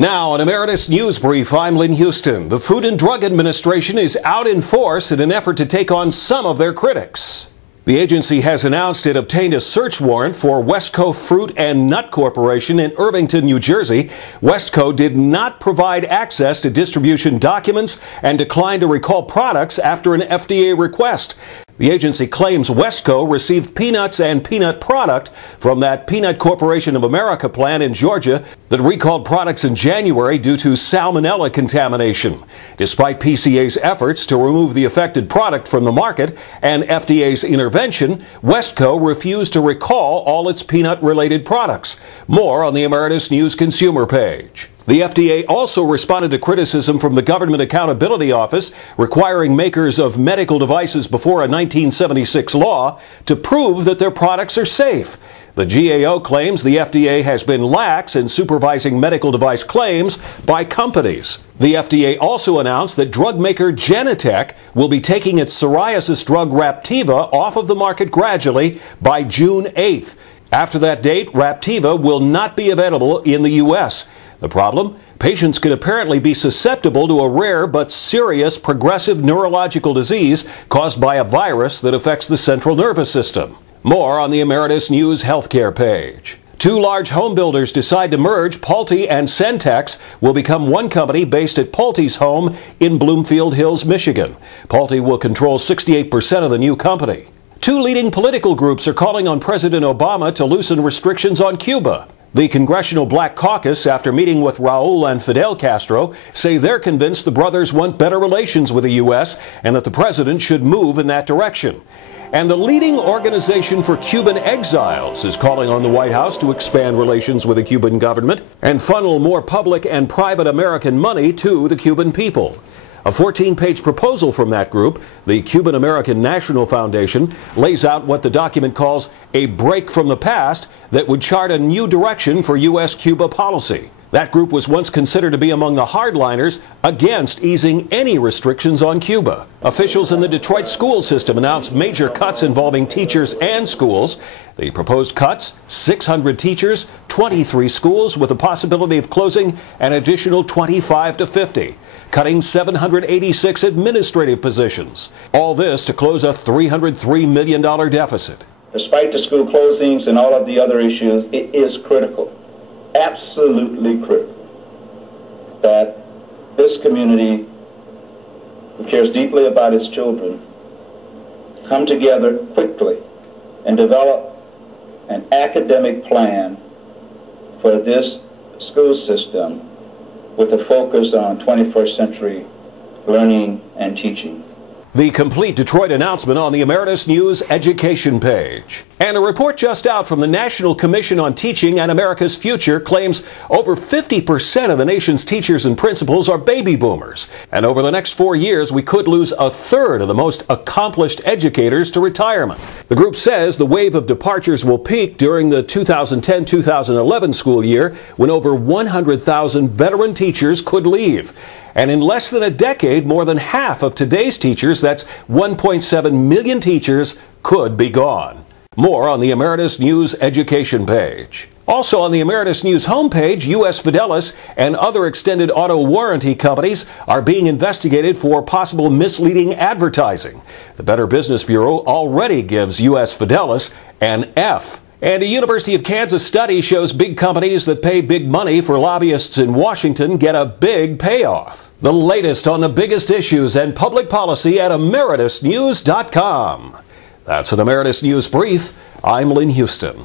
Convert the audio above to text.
Now, on Emeritus Newsbrief, I'm Lynn Huston. The Food and Drug Administration is out in force in an effort to take on some of their critics. The agency has announced it obtained a search warrant for Westco Fruit and Nut Corporation in Irvington, New Jersey. Westco did not provide access to distribution documents and declined to recall products after an FDA request. The agency claims Westco received peanuts and peanut product from that Peanut Corporation of America plant in Georgia that recalled products in January due to salmonella contamination. Despite PCA's efforts to remove the affected product from the market and FDA's intervention, Westco refused to recall all its peanut-related products. More on the Emeritus News consumer page. The FDA also responded to criticism from the Government Accountability Office requiring makers of medical devices before a 1976 law to prove that their products are safe. The GAO claims the FDA has been lax in supervising medical device claims by companies. The FDA also announced that drug maker Genentech will be taking its psoriasis drug Raptiva off of the market gradually by June 8th. After that date, Raptiva will not be available in the U.S. The problem? Patients can apparently be susceptible to a rare but serious progressive neurological disease caused by a virus that affects the central nervous system. More on the Emeritus News healthcare page. Two large home builders decide to merge. Pulte and Centex will become one company based at Pulte's home in Bloomfield Hills, Michigan. Pulte will control 68% of the new company. Two leading political groups are calling on President Obama to loosen restrictions on Cuba. The Congressional Black Caucus, after meeting with Raul and Fidel Castro, say they're convinced the brothers want better relations with the U.S. and that the president should move in that direction. And the leading organization for Cuban exiles is calling on the White House to expand relations with the Cuban government and funnel more public and private American money to the Cuban people. A 14-page proposal from that group, the Cuban American National Foundation, lays out what the document calls a break from the past that would chart a new direction for U.S.-Cuba policy. That group was once considered to be among the hardliners against easing any restrictions on Cuba. Officials in the Detroit school system announced major cuts involving teachers and schools. The proposed cuts: 600 teachers, 23 schools, with the possibility of closing an additional 25 to 50. Cutting 786 administrative positions. All this to close a $303 million deficit. Despite the school closings and all of the other issues, it is critical, absolutely critical, that this community, who cares deeply about its children, come together quickly and develop an academic plan for this school system with a focus on 21st century learning and teaching. The complete Detroit announcement on the Emeritus News education page. And a report just out from the National Commission on Teaching and America's Future claims over 50% of the nation's teachers and principals are baby boomers. And over the next 4 years, we could lose a third of the most accomplished educators to retirement. The group says the wave of departures will peak during the 2010-2011 school year, when over 100,000 veteran teachers could leave. And in less than a decade, more than half of today's teachers, that's 1.7 million teachers, could be gone. More on the Emeritus News education page. Also on the Emeritus News homepage, U.S. Fidelis and other extended auto warranty companies are being investigated for possible misleading advertising. The Better Business Bureau already gives U.S. Fidelis an F. And a University of Kansas study shows big companies that pay big money for lobbyists in Washington get a big payoff. The latest on the biggest issues and public policy at emeritusnews.com. That's an Emeritus News Brief. I'm Lynn Huston.